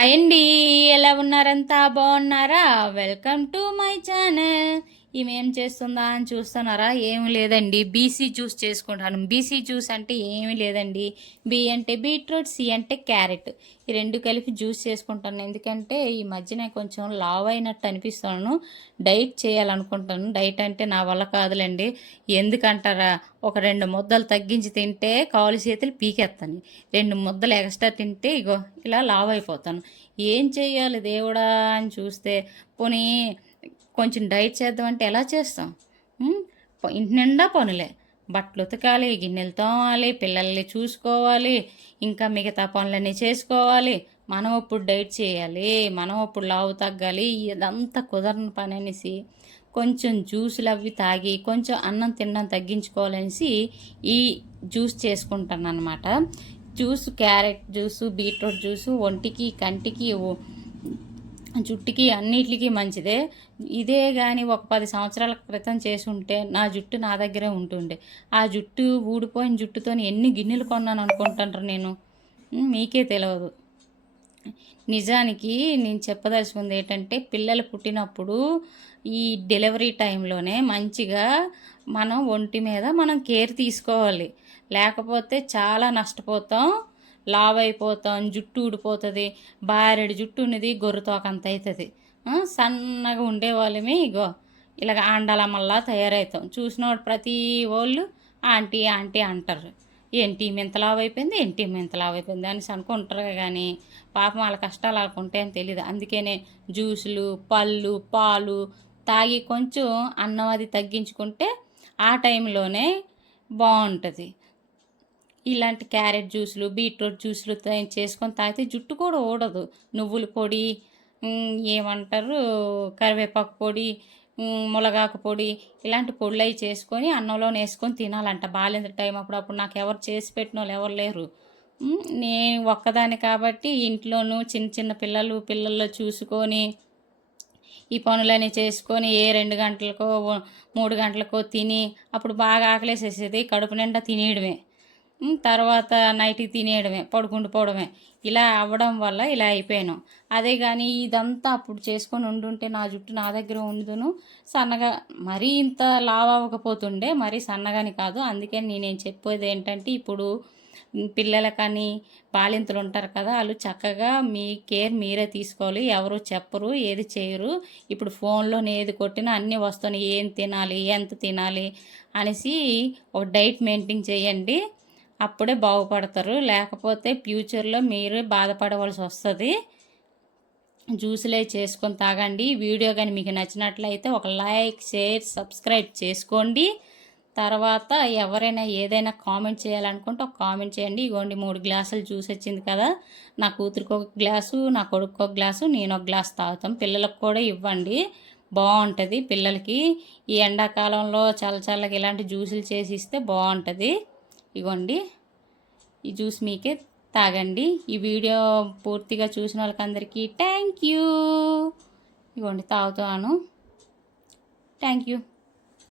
Hi అండి, ఎలా ఉన్నారంతా? బాగున్నారా? Welcome to my channel. ఈమెం చేస్తుందా అని చూస్తున్నారా? ఏమి లేదండి, బీసీ జ్యూస్ చేసుకుంటాను. బీసీ జ్యూస్ అంటే ఏమీ లేదండి, బి అంటే బీట్రూట్, సి అంటే క్యారెట్, ఈ రెండు కలిపి జ్యూస్ చేసుకుంటాను. ఎందుకంటే ఈ మధ్యన కొంచెం లావ్ అయినట్టు అనిపిస్తాను, డైట్ చేయాలనుకుంటాను. డైట్ అంటే నా వల్ల కాదులేండి. ఎందుకంటారా? ఒక 2 ముద్దలు తగ్గించి తింటే కాలు చేతులు పీకేస్తాను, 2 ముద్దలు ఎక్స్ట్రా తింటే ఇగో ఇలా లావ్ అయిపోతాను. ఏం చెయ్యాలి దేవుడా అని చూస్తే, పోనీ కొంచెం డైట్ చేద్దామంటే ఎలా చేస్తాం? ఇంటి నిండా పనులే, బట్టలు ఉతకాలి, గిన్నెలు తోమాలి, పిల్లల్ని చూసుకోవాలి, ఇంకా మిగతా పనులన్నీ చేసుకోవాలి. మనం ఇప్పుడు డైట్ చేయాలి, మనం ఇప్పుడు లావు తగ్గాలి, ఇదంతా కుదరని పని అనేసి కొంచెం జ్యూసులు అవి తాగి కొంచెం అన్నం తినడం తగ్గించుకోవాలనేసి ఈ జ్యూస్ చేసుకుంటాను అనమాట. Juice carrot juice, beetroot juice ఒంటికి, కంటికి, జుట్టుకి అన్నిటికీ మంచిదే. ఇదే కానీ ఒక 10 సంవత్సరాల క్రితం చేసి ఉంటే నా జుట్టు నా దగ్గరే ఉంటుండే. ఆ జుట్టు ఊడిపోయిన జుట్టుతో ఎన్ని గిన్నెలు కొన్నాను అనుకుంటాను నేను, మీకే తెలియదు. నిజానికి నేను చెప్పదలుచుకుంది ఏంటంటే, పిల్లలు పుట్టినప్పుడు ఈ డెలివరీ టైంలోనే మంచిగా మనం ఒంటి మీద మనం కేర్ తీసుకోవాలి, లేకపోతే చాలా నష్టపోతాం, లావ్ అయిపోతాం, జుట్టు ఊడిపోతుంది. బారెడు జుట్టు ఉన్నది గొర్రెతోకంత అవుతుంది. సన్నగా ఉండేవాళ్ళమే ఇగో ఇలాగ ఆండాలమ్మల్లా తయారవుతాం. చూసినోడు ప్రతి వాళ్ళు ఆంటీ ఆంటీ అంటారు. ఏంటి మెంత లావ్ అయిపోయింది, ఏంటి మెంత లావ్ అయిపోయింది అనేసి అనుకుంటారు. కానీ పాపం వాళ్ళ కష్టాలు అనుకుంటే అని తెలియదు. అందుకనే జ్యూసులు, పళ్ళు, పాలు తాగి కొంచెం అన్నం అది తగ్గించుకుంటే ఆ టైంలోనే బాగుంటుంది. ఇలాంటి క్యారెట్ జ్యూసులు, బీట్రూట్ జ్యూసులు చేసుకొని తాగితే జుట్టు కూడా ఊడదు. నువ్వుల పొడి, ఏమంటారు, కరివేపాకు పొడి, మునగాకు పొడి, ఇలాంటి పొడులు అవి చేసుకొని అన్నంలో వేసుకొని తినాలంట. బాగాలేదు టైం అప్పుడప్పుడు నాకు ఎవరు చేసి పెట్టిన వాళ్ళు ఎవరు లేరు. నేను ఒక్కదాన్ని కాబట్టి ఇంట్లోనూ చిన్న చిన్న పిల్లల్లో చూసుకొని ఈ పనులన్నీ చేసుకొని 2 గంటలకో 3 గంటలకో తిని అప్పుడు బాగా ఆకలేసేసేది, కడుపు నిండా తినేయడమే, తర్వాత నైట్కి తినేయడమే, పడుకుండిపోవడమే. ఇలా అవ్వడం వల్ల ఇలా అయిపోయాను. అదే కానీ ఇదంతా అప్పుడు చేసుకొని ఉండుంటే నా జుట్టు నా దగ్గర ఉండును, సన్నగా మరీ ఇంత లావ్ అవ్వకపోతుండే, మరీ సన్నగాని కాదు. అందుకని నేనేం చెప్పేది ఏంటంటే, ఇప్పుడు పిల్లలకని బాలింతలు ఉంటారు కదా, వాళ్ళు చక్కగా మీ కేర్ మీరే తీసుకోవాలి. ఎవరు చెప్పరు, ఏది చేయరు. ఇప్పుడు ఫోన్లో ఏది కొట్టినా అన్నీ వస్తున్నాయి, ఏం తినాలి, ఎంత తినాలి అనేసి ఒక డైట్ మెయింటైన్ చేయండి, అప్పుడే బాగుపడతారు. లేకపోతే ఫ్యూచర్లో మీరే బాధపడవలసి వస్తుంది. జ్యూసులే చేసుకొని తాగండి. వీడియో కానీ మీకు నచ్చినట్లయితే ఒక లైక్, షేర్, సబ్స్క్రైబ్ చేసుకోండి. తర్వాత ఎవరైనా ఏదైనా కామెంట్ చేయాలనుకుంటే ఒక కామెంట్ చేయండి. ఇగోండి 3 గ్లాసులు జ్యూస్ వచ్చింది కదా, నా కూతురికి ఒక గ్లాసు, నా కొడుకు ఒక గ్లాసు, నేను ఒక గ్లాస్ తాగుతాం. పిల్లలకు కూడా ఇవ్వండి, బాగుంటుంది పిల్లలకి. ఈ ఎండాకాలంలో చల్లగా ఇలాంటి జ్యూసులు చేసి ఇస్తే బాగుంటుంది. ఇగోండి ఈ జ్యూస్ మీకే తాగండి. ఈ వీడియో పూర్తిగా చూసిన వాళ్ళకందరికీ థ్యాంక్ యూ. ఇగోండి తాగుతాను. Thank you.